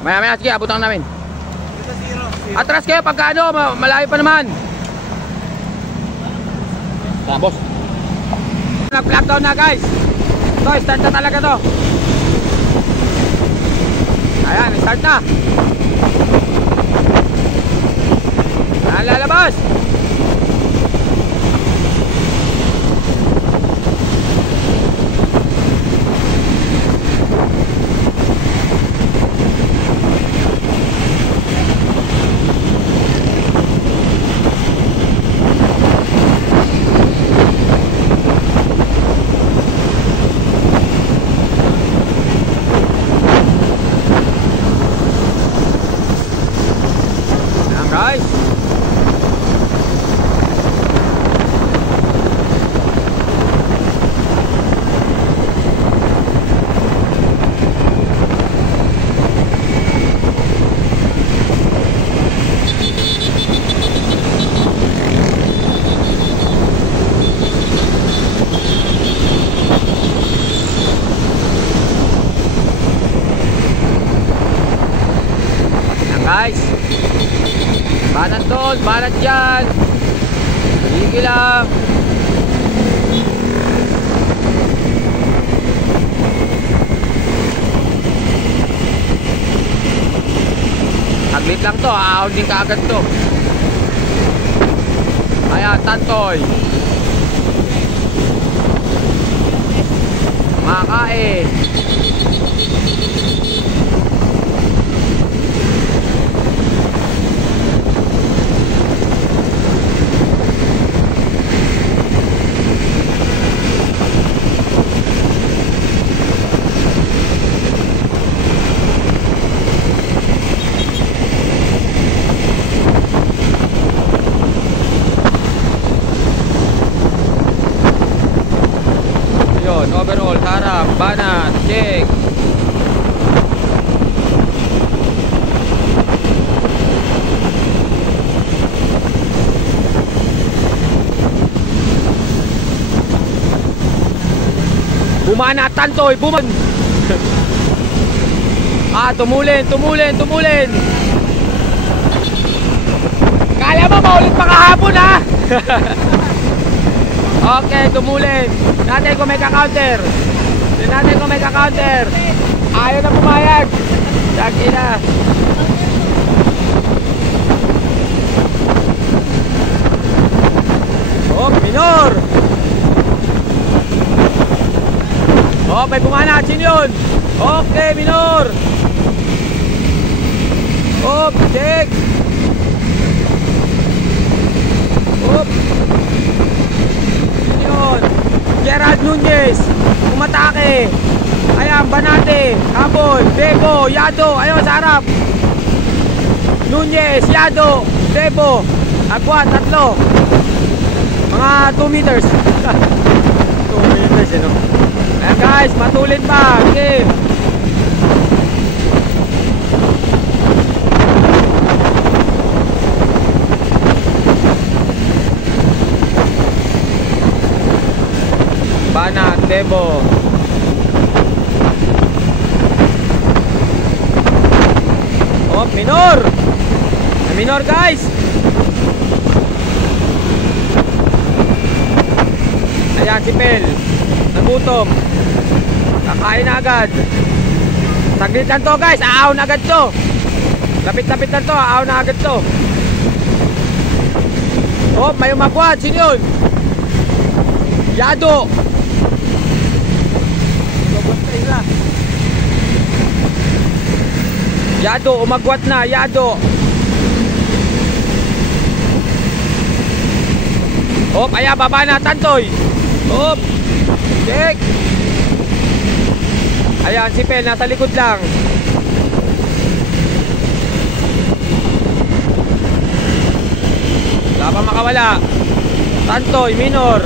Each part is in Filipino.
Maya, sige, abutan namin. Ito zero. Atras kayo pagka ano, malayo pa naman. Boss. Nag-flag down na guys. Ito, start na talaga to. Ayan, start na. Ayan, lalabas. Guys, banat doon, banat dyan. Sige lang. Aglit lang to, ahon din kaagad to. Ayan, tantoy. Makain. Overall, harap, banat, check. Bumana, tantoy, buman. Tumulin. Kala mo maulit pa kahapon ha. Okay, tumulin. Natin kung may ka-counter. Ayaw na pumayag. Lagi na. Oh, minor. Oh, may bumana. Sino yun? Okay, minor. Oh, check. Oh. Gerald Nunez umatake. Ayan, Banate, habol, Bebo, Yado. Ayun, sa harap. Nunez, Yado, Bebo. Agwa, tatlo. Mga 2 meters. 2 meters, no? Ayan guys, matulin pa. Game. Banat, Debo. Oh, minor. Minor guys. Ayan si Pel. Nagutom. Kakain na agad. Saglit lang to guys. Aaw na agad to. Lapit-lapit lang to. Aaw na agad to. Oh, may umagwad. Sino yun? Yado. Yado, umagwat na, Yado. Hop, ayan, baba na, tantoy. Hop, check. Ayan, si Pel, nasa likod lang. Wala pa makawala. Tantoy, minor.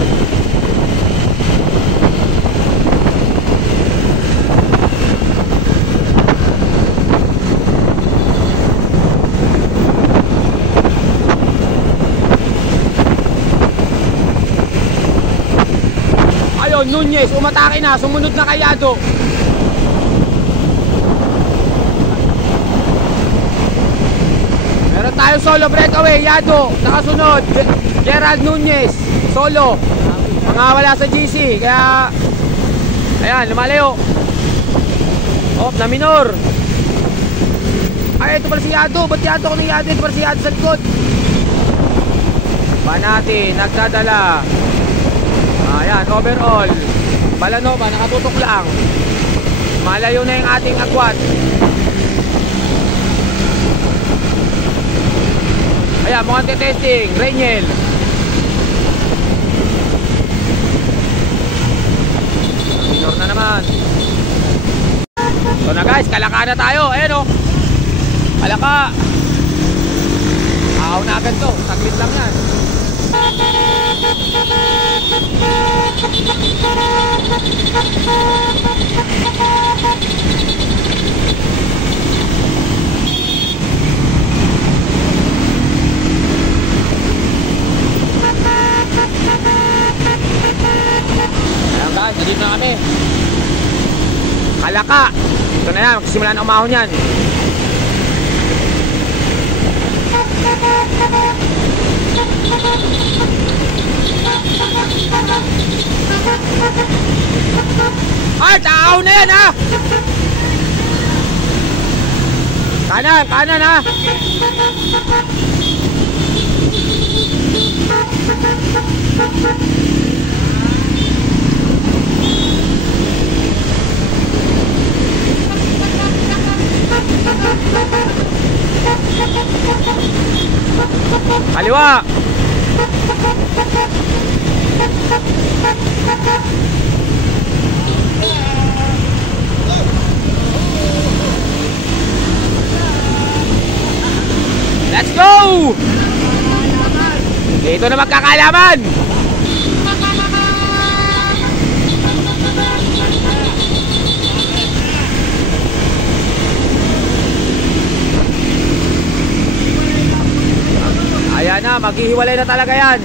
Nunez, umatake na, sumunod na kay Yado. tayo solo breakaway. Yado, nakasunod. Gerald Nunez, solo. Mga wala sa GC. Kaya, ayan, lumalayo. Oh, na minor. Ay, ito pala si Yado. Ba't Yado ko ng Yado? Ito pala si Yado sa likod. Banati, nagdadala. Ayan, overall. Balanova, nakatutok lang. Malayo na yung ating agwat. Ayan, mukhang testing. Reniel. Minor na naman. So na guys, kalaka na tayo. Ayan o. Kalaka. Ahaw na agad to. Saglit lang yan. Ayan guys, nandito na kami. Kalaka. Ito na yan, magsisimula na umahon yan. Ay, tao na yan ha. Kanan, kanan ha. Kaliwa. Let's go! Dito na magkakalaman. Ayan na, maghihiwalay na talaga yan.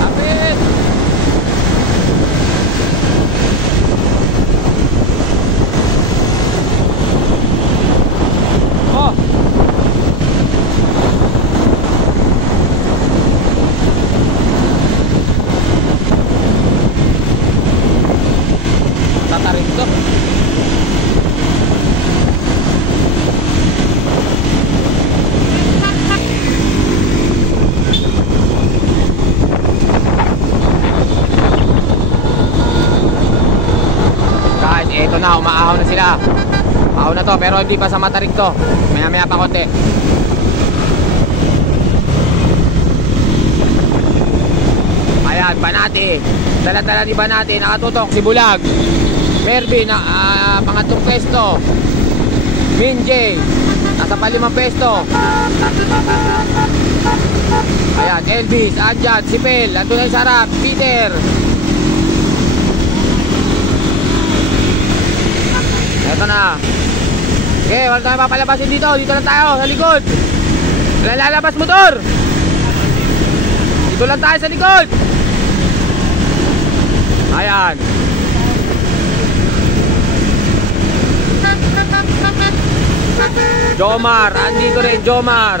Kapit! Oh! Tatarik to. Guys, eto na, umaahaw na sila. Maahaw na to, pero hindi pa sa matarik to. Maya maya pa konti. Ayan, Banati. Dala-dala ni Banati, nakatutok si Bulag. Mervin, pangatlong pesto. Minjay, nasa palimang pesto. Ayan, Elvis, andyan, si Pel, andun na yung sarap, Peter. Eto na. Okay, wala tayong papalabasin dito. Dito lang tayo, sa likod. Wala lalabas motor. Dito lang tayo sa likod. Ayan. Jomar, andito rin Jomar.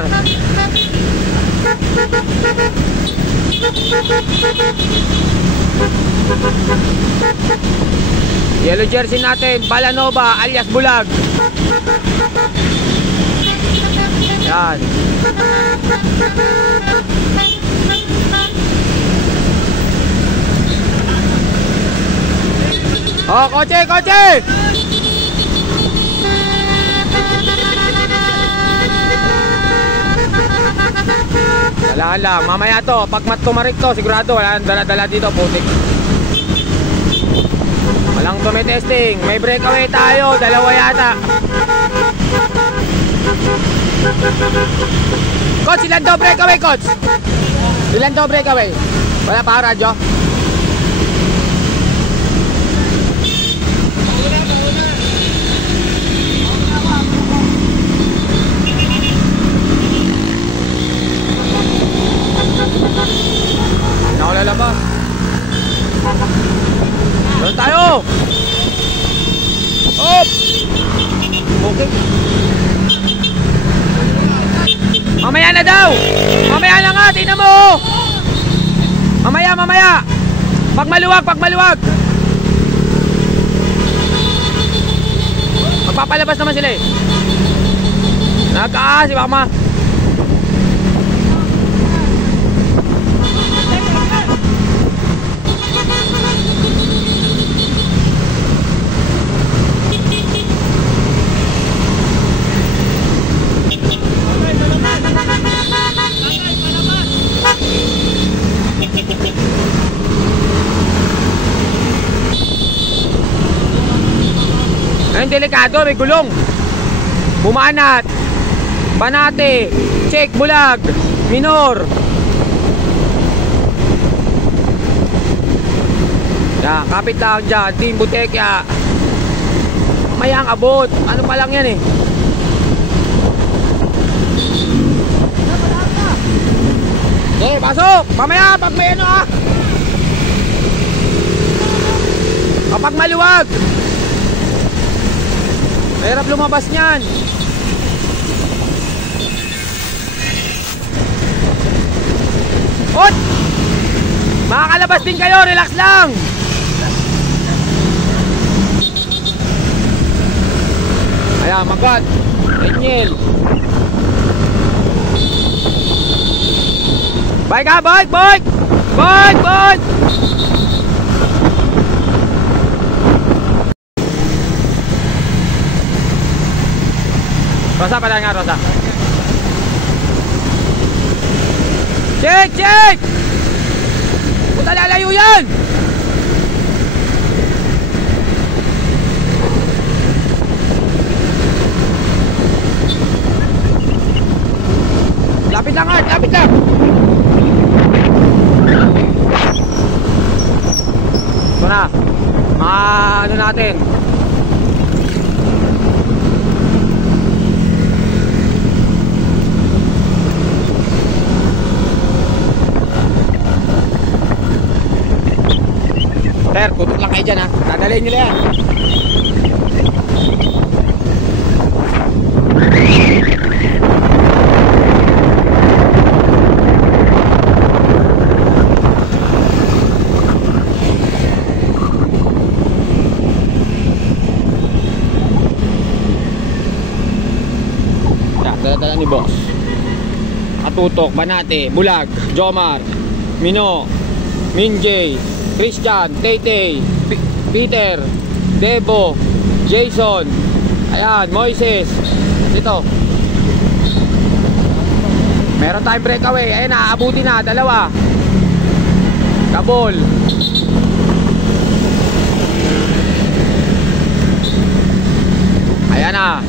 Yellow jersey natin, Balanova alias Bulag. Yan. Oh, kotse, kotse! Dalaan lang, mamaya to, pag tumarik to, sigurado wala nang dala-dala dito, putik. Walang tumitesting, may breakaway tayo, dalawa yata. Coach, ilan daw breakaway, coach? Ilan daw breakaway? Wala pa radyo? Hindi na ako lalabas. Doon tayo. Hop. Okay. Mamaya na daw. Mamaya na nga, tingnan mo. Mamaya. Pag maluwag. Magpapalabas naman sila eh. Si Mama. Ayun, delikado, may gulong. Bumanat, Banate, check, bulag, minor. Yan, kapit lang dyan, Team Butekya. Mayang abot, ano pa lang yan eh. Okay, pasok, mamaya pag may ano ah. Kapag maluwag, mahirap lumabas niyan. Ot! Makakalabas din kayo, relax lang. Ayan, magat. Daniel. Bike ka, bike! Rosa, pala nga, Rosa. Check! Punta lalayo yan! Lapit lang, Art! Lapit lang! Ito na. Mga ano natin. Sir, tutok lang kayo dyan ha. Dadalhin nila yan. Dala ni boss. Atutok, Banate, Bulag, Jomar, Mino, Minjay, Christian, Taytay, Peter, Debo, Jason, ayan, Moises. Dito. Meron tayong breakaway. Ayan na, abuti na, dalawa. Kabol. Ayan na.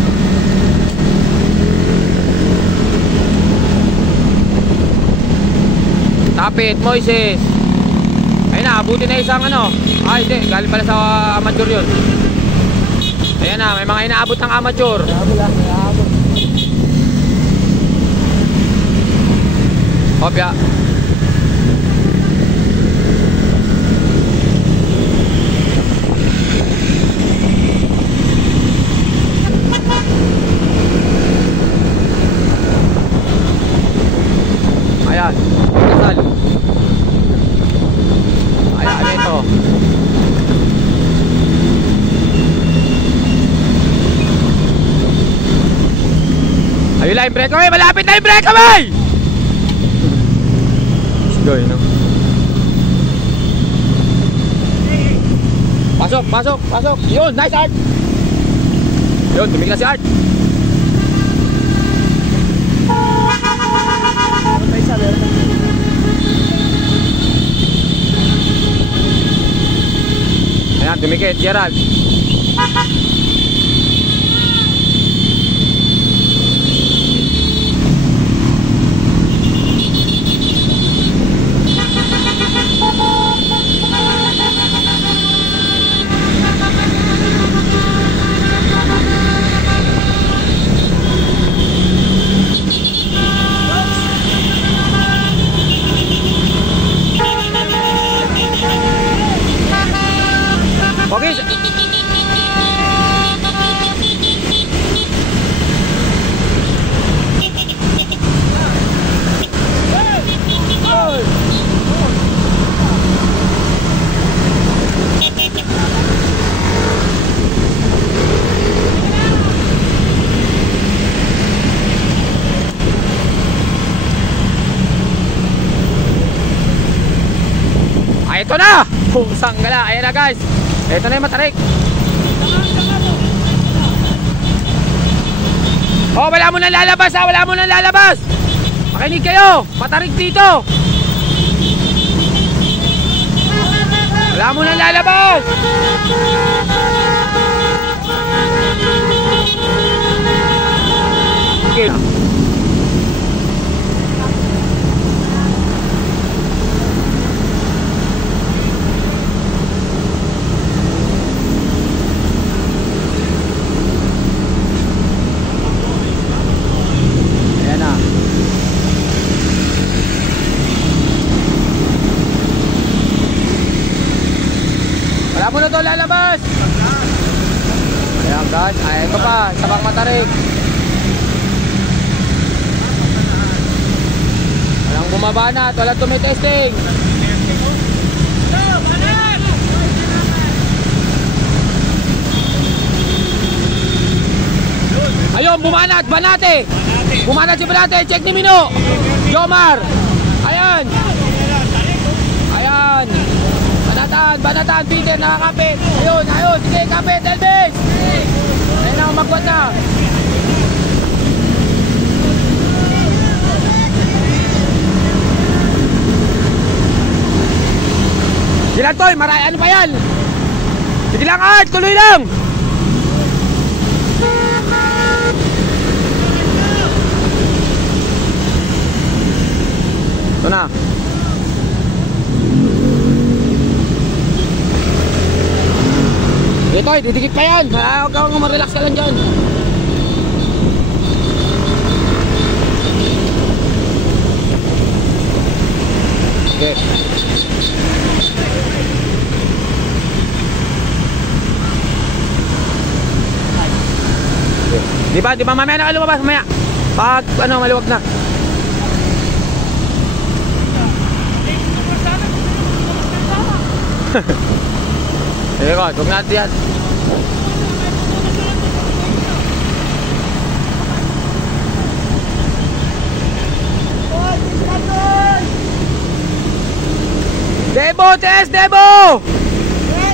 Tapit, Moises. Ayun na, abuti na isang ano. Ay, hindi, galing pala sa amateur yun. Ayan na, may mga inaabot ng amateur. Hopya. Ayan, kasal. Ayan, ito. Ayun lang yung breakaway, malapit na yung breakaway! Goy, no? Pasok. Yun, nice Art. Yun, tumigil na si Art. Ayan, tumikit, Gerald. Eto na! Pusang gala. Ayan na guys. Eto na yung matarik. Oh, wala mo nang lalabas ha. Wala mo nang lalabas. Makinig kayo. Matarik dito. Wala mo nang lalabas. Okay. Wala mo na to lalabas. Ayan guys. Ay, ito pa. Sabang matarik. Walang bumaba na. Walang tumitesting. Ayun, bumanat. Banate. Bumanat si Banate. Check ni Mino. Jomar. Ayan. Ayan. Banatan, Peter, nakakapit. Ayun, ayun, sige, kapit, Elvis. Ayun na, magwat na. Sige lang, Toy, maray, ano pa yan? Sige lang, Art, tuloy lang. Ito na. Ito, didikit pa yan. Huwag kang marelax ka lang dyan. Okay. Di ba mamaya na ka lumabas, mamaya. Pag ano, maluwag na. Sige ko, huwag natin yan. Debo, Tess, Debo!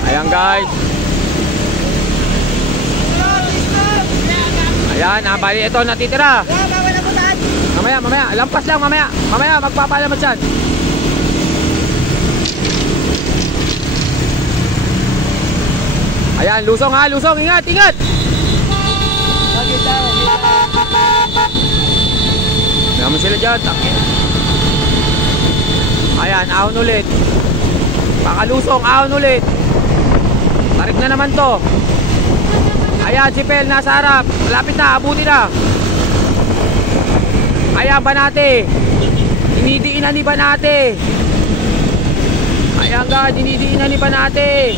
Ayan guys. Ayan, bali ito natitira. Mamaya, lampas lang mamaya. Mamaya, magpapalamat yan. Ayan, lusong ha, lusong. Ingat, ingat. Naman sila dyan. Ayan, ahon ulit. Pakalusong, ahon ulit. Tarik na naman to. Ayan, si Pel nasa harap. Malapit na, abuti na. Ayan, Banate. Dinidiinan ni Banate. Ayan ga, dinidiinan ni Banate.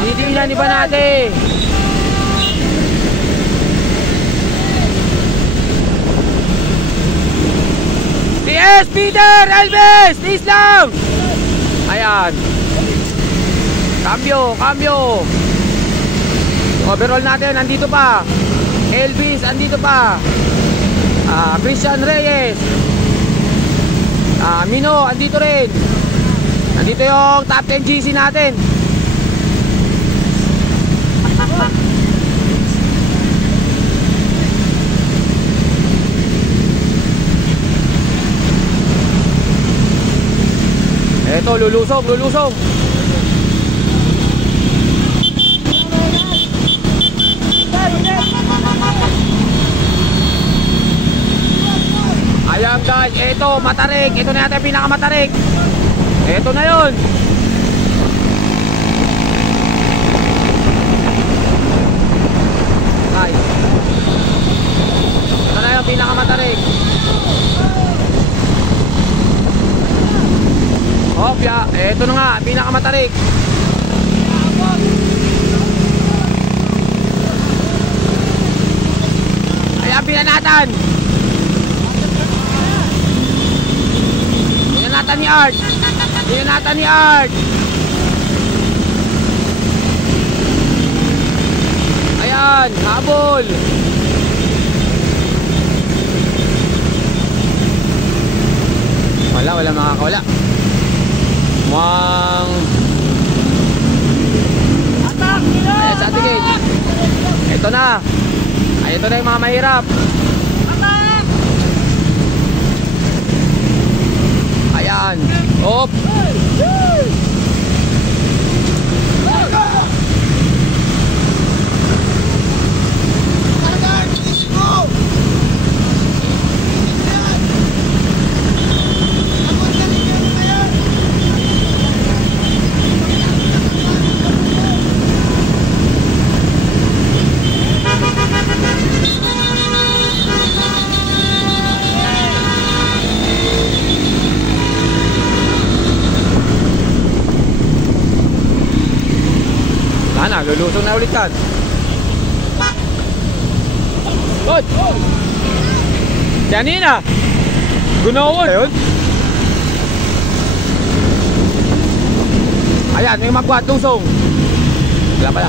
Dinidiinan ni Banate. CS, Peter, Elvis, Islam. Ayan. Cambio, cambio. Overall natin, nandito pa. Elvis, andito pa. Christian Reyes. Mino, andito rin. Andito yung top 10 GC natin. Eto, lulusong, lulusong. Ayan guys, eto, matarik. Ito na natin pinakamatarik. Eto na yun. Ay. Ito na yung pinakamatarik. Hopya, eto na nga, pinakamatarik. Ayan, pinanatan. Pinanatan ni Art. Pinanatan ni Art. Ayan, habol. Wala makakawala. Mukhang ayan, sa tingin. Ito na. Ay, ito na yung mga mahirap. Ayan. Op. Sana, lulusong na ulit yan. Good! Kanina! Gunawon! Ayun! Ayan, may magbuhat, lusong! Wala pala.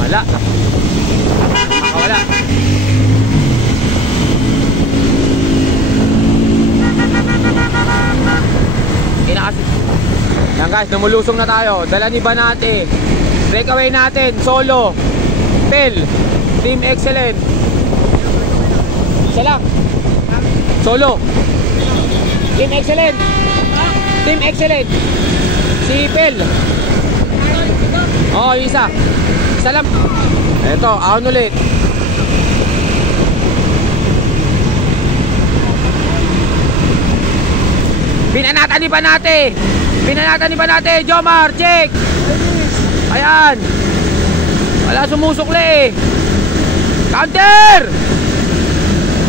Wala. Makawala. Kinakasip. Yan guys, numulusong na tayo. Dala ni Banate. Breakaway natin, solo. Pel. Team Excellent. Isa lang. Solo. Team Excellent. Team Excellent. Si Pel. Oo, isa. Isa lang. Eto, ahon ulit. Pinanatan ni Banate. Pinanatan ni Banate. Jomar, check. Ayan. Wala sumusukli. Counter.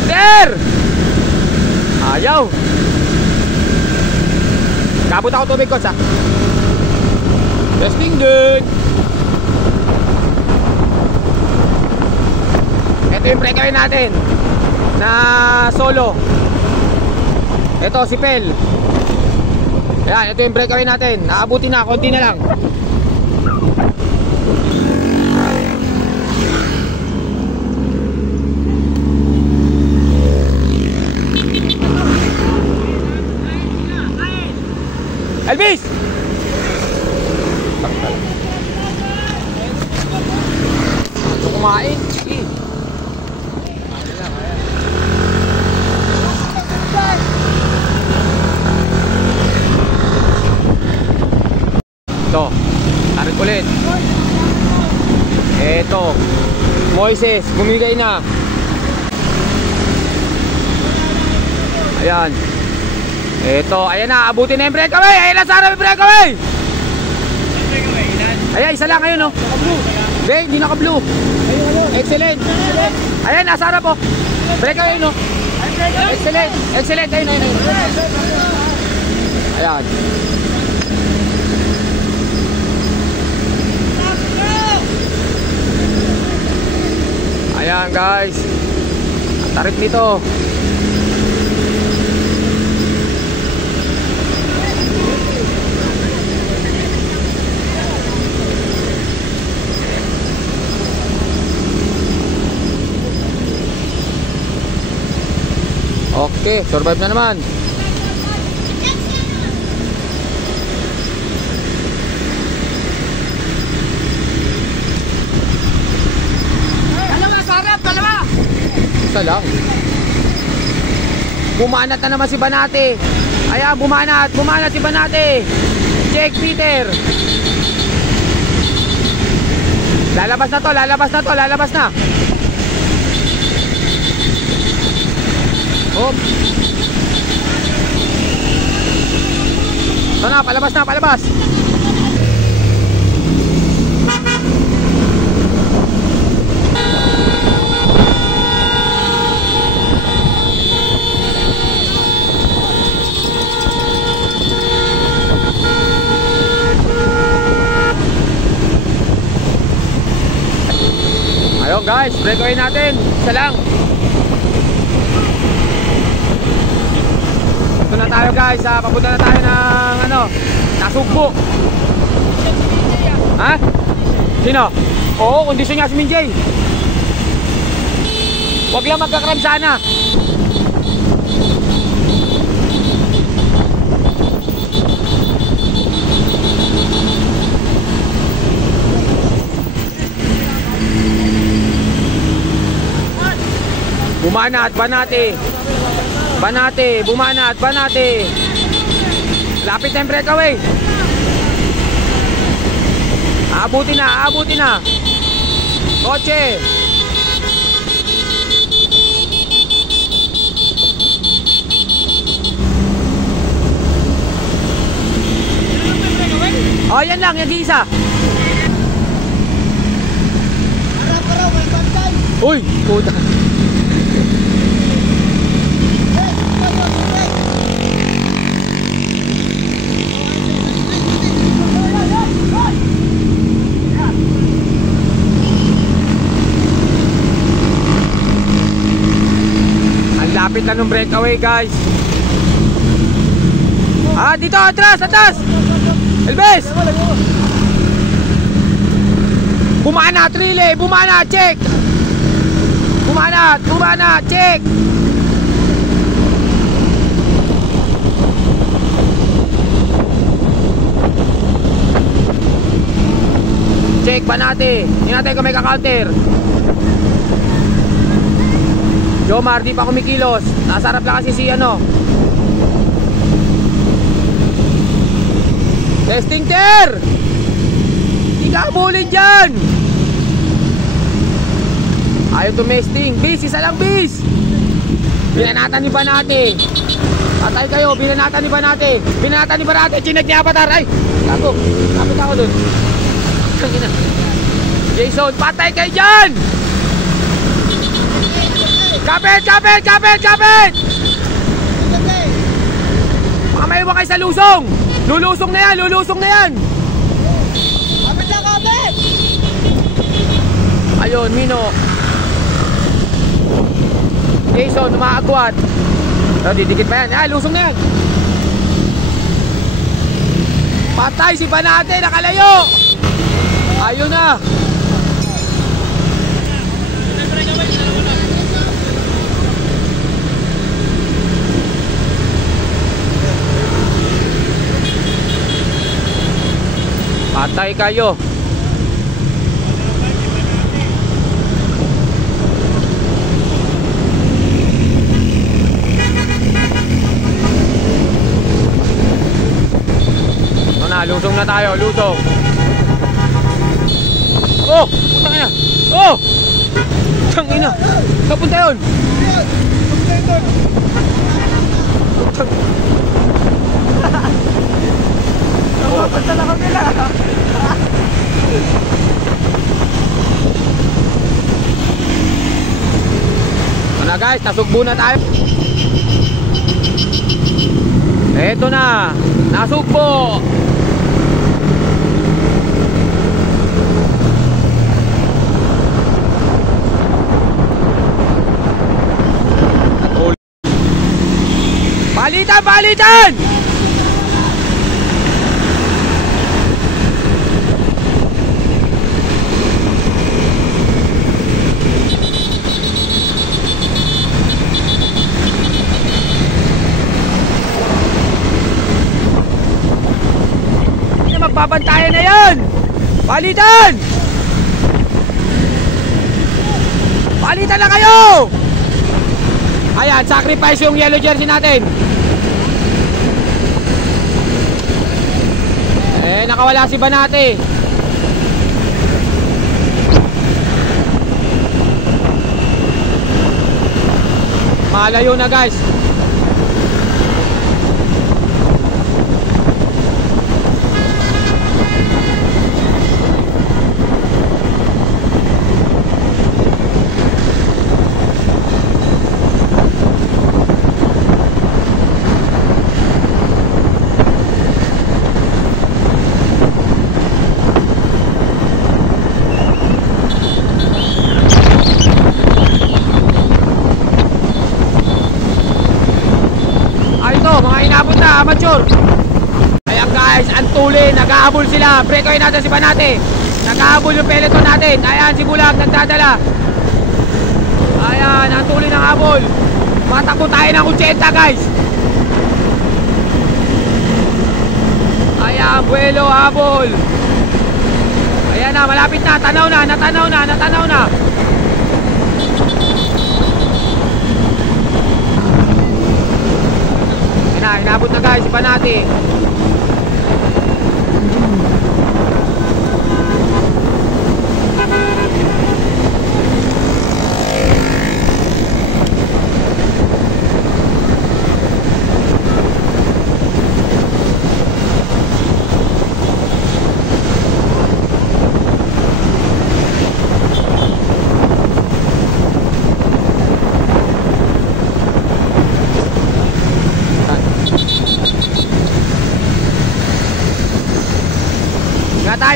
Counter. Ayaw. Kabot ako tubig, coach, ha. Testing din. Ito yung breakaway natin na solo. Ito si Pel. Ayan, ito yung breakaway natin. Naabuti na, konti na lang. Elvis! Ito kumain. Ito, tarik ulit. Ito, Moises, bumigay na. Ayan. Ito, ayan na, abutin na yung breakaway. Ayan na, Sarah, may breakaway. Ayan, isa lang, ayun, oh. Hindi, hindi naka-blue. Excellent. Ayan, nasa harap, oh. Breakaway, no. Excellent. Excellent, ayun, ayun, ayun. Ayan. Ayan, guys. Ang tarik nito. Okay, survive na naman. Dalawa, sarap, dalawa. Isa lang. Bumanat na naman si Banate. Ayan, bumanat si Banate. Check, Peter. Lalabas na to, lalabas na to, lalabas na. Hop. Ito na, palabas na, palabas. Ayun guys, breakaway natin. Isa lang. Ito na tayo guys, papunta na tayo ng ano, Nasugbo. Ha? Sino? Oo, kondisyon niya si Minjay. Huwag lang magkakram sana. Bumanat, Banate. Banate, bumanat, Banate. Lapit na yung breakaway. Aabutin na, aabutin na. Kotse. Oh, yan lang, yung isa. Araw-araw, may bantay. Uy, puta. Ang lapit na ng breakaway, guys. Ah, dito, atras, atas. Elvis! Bumanat, relay! Bumanat, check! Bumanat, bumanat, check! Check, Banate! Hindi natin kung may ka-counter. Jomar, di pa kumikilos. Nasa harap lang kasi si ano. Testing ter! Hindi ka abulin dyan! Ayaw tumesting. Bis, isa lang bis! Binanatan ni Banate. Patay kayo, binanatan ni Banate. Binanatan ni Banate, chinag niya Avatar. Ay, tago. Kapit ako dun. Jason, patay kayo dyan! Kapit, kapit, kapit, kapit! Baka maiwan kayo sa lusong! Lulusong na yan! Lulusong na yan! Kapit na, kapit! Ayun, Mino. Jason, umaagwat. Oh, didikit pa yan. Ay, lusong na yan. Patay si Banate, nakalayo! Ayun na! Patay kayo. Ano na, lusong na tayo, lusong. Oh, putang ina. Oh! Putang ina. Kapunta yun. Napapunta na kami na. Ano guys, nasugbo na tayo. Eto na, nasugbo. Palitan, palitan! Magpapantayan na yan! Palitan! Palitan na kayo! Ayan, sacrifice yung yellow jersey natin. Eh, nakawala si Banate. Malayo na guys. Amateur. Ayan guys, ang tuli, nag-aabol sila. Breakaway natin si Banate. Nag-aabol yung peloton natin. Ayan, si Bulag nagdadala. Ayan, ang tuli ng abol. Matakbo tayo ng 80 guys. Ayan, buwelo, abol. Ayan na, malapit na. Tanaw na, natanaw na, natanaw na. Iba natin.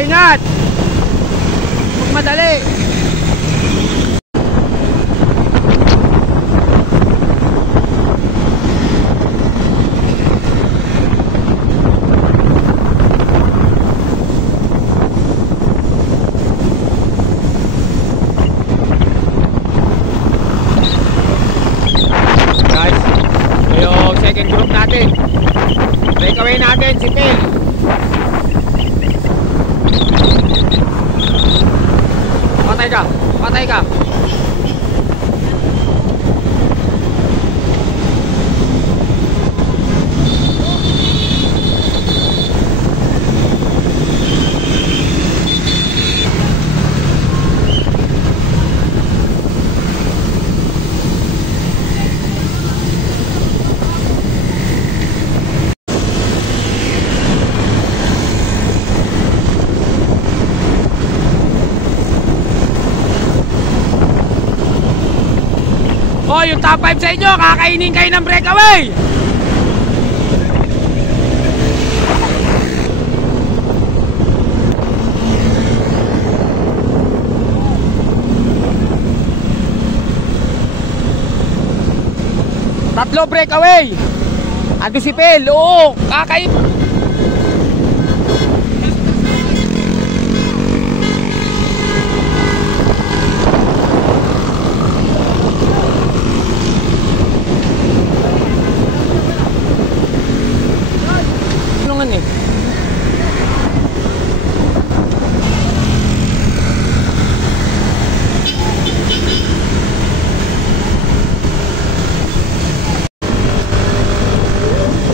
Ingat! Huwag madali! Guys, ito yung second group natin. Breakaway natin si Phil. Patay ka! Patay ka! Oh, yung top 5 sa inyo, kakainin kayo ng breakaway! Tatlo breakaway! Ando si Phil, oo, kakain!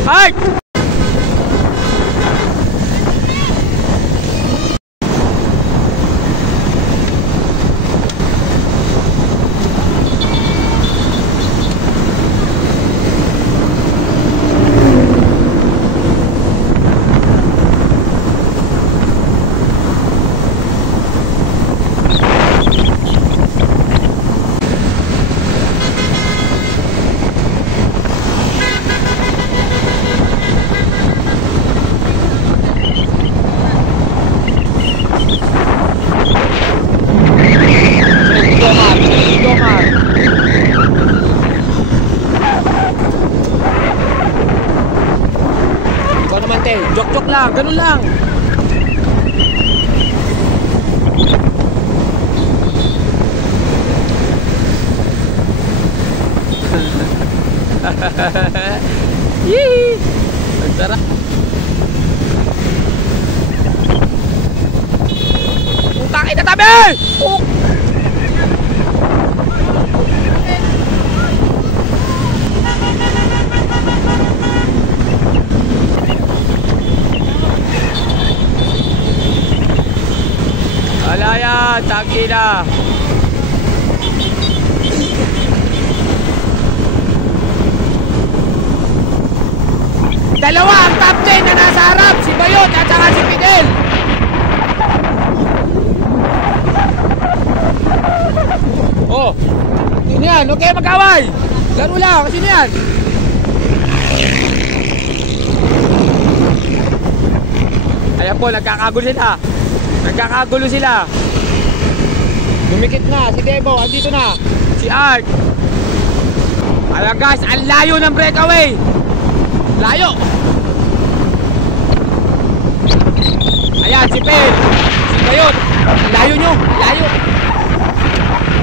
Ay! Jok-jok lang, ganun lang. Yee! Ang sarap. Putang ina tabi! Oh! Alaya, tagina. Dalawa ang top 10 na nasa harap, si Bayot at saka si Fidel. Oh, yun yan, huwag kayo mag-away. Laro lang, kasi yan. Ayan po, nagkakagulo sila. Nagkakagulo sila. Dumikit na, si Devo, andito na. Si Art. Ayan guys, ang layo ng breakaway. Layo. Ayan, si Pel. Si Bayot. Layo nyo, layo.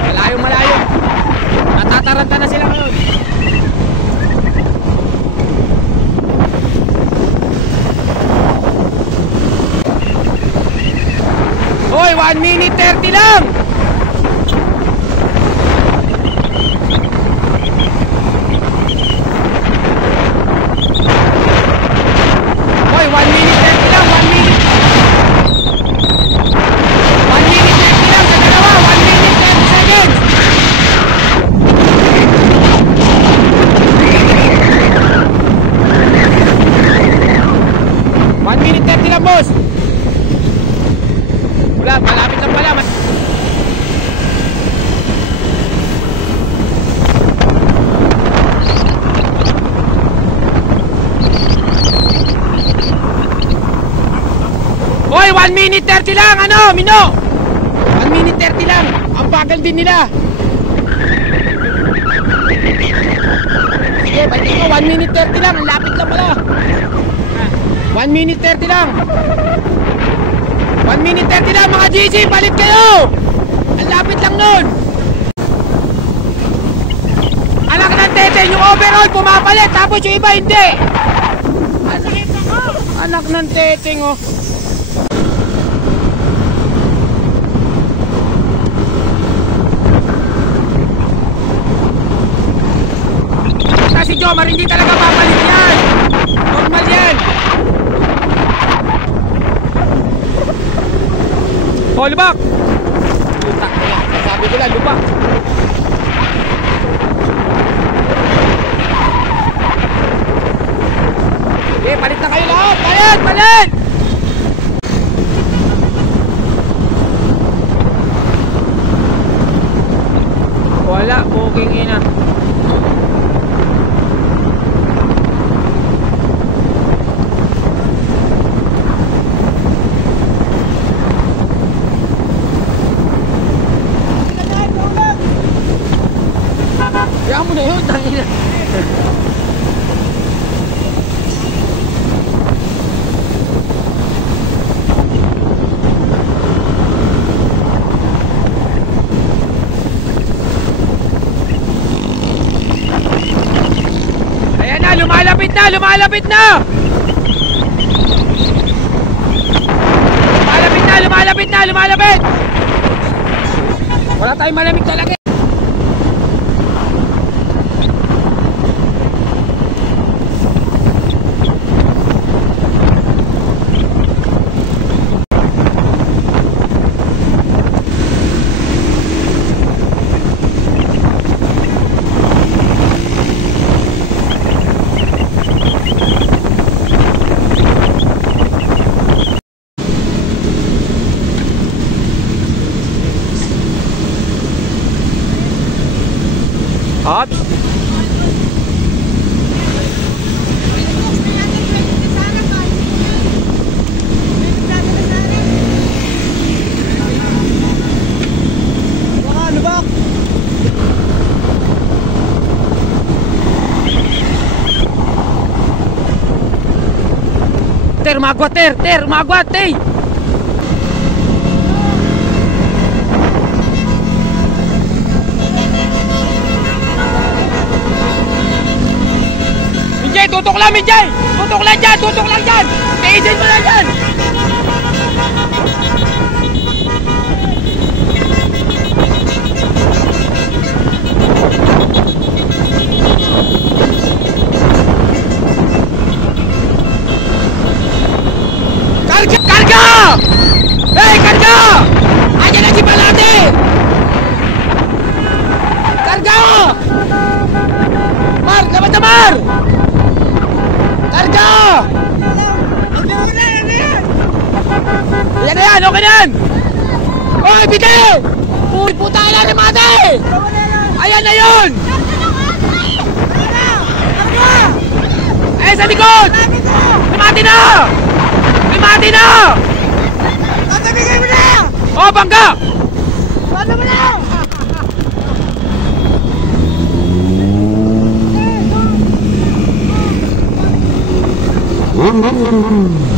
Malayo, malayo. Natataranta na sila ngayon. Hoy, 1 minute 30 lang. 30 lang, ano, Mino? 1 minute 30 lang. Ang bagal din nila. Sige, balik ko. 1 minute 30 lang. Ang lapit lang pala. 1 minute 30 lang. 1 minute 30 lang, mga GG. Balik kayo. Ang lapit lang nun. Anak ng teteng, yung overall pumapalit. Tapos yung iba hindi. Anak ng teteng, oh. Si Jomar hindi talaga papalit yan. Normal yan. Oh, lubak. Putak na yan. Sabi ko lang, lubak. Okay, palit na kayo lahat. Palit! Palit! Wala, booking ina. Kaya mo na yun, tangina. Ayan na, lumalapit na, lumalapit na. Lumalapit na, lumalapit na, lumalapit. Wala tayong malamig talaga. Hop. Baka lubak. Ter, magwat, ter, magwat, ter. Tutok lang, Mijay! Tutok lang dyan! Tutok lang dyan! Kaisin mo lang dyan! Karga! Karga! Hey, karga! Ayan na si Balate! Karga! Mar! Laban na, Mar! Karga! Yan na yan, okay na yan! Oy, bite! Uy, puta na rin mate! Ayan na yun! Eh, sa likod! Limati na! Limati na! Bigay mo na! Oh, bangga! Paano mo na? Mm-hmm.